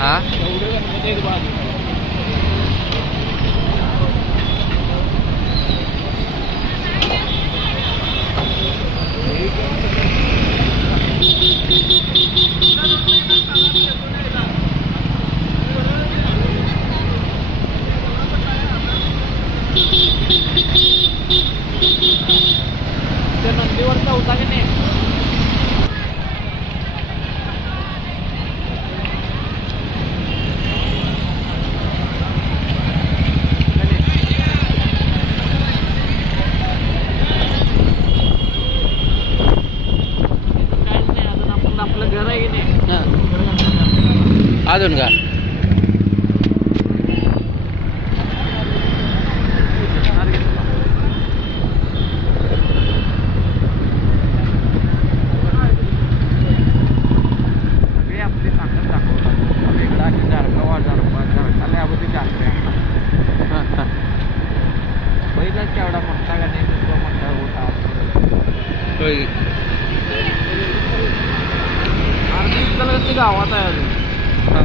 हा एवढे गणपती आहेत बाजूला. त्या नंदीवरचा होता की नाही. आपलं घर आहे की नाही. अजून का सगळे आपली ताकद दाखवतात. एकदा पहिलाच केवढा मोठा का नाही तो मोठा होता. होय अर्धी गावात आहे अजून. हा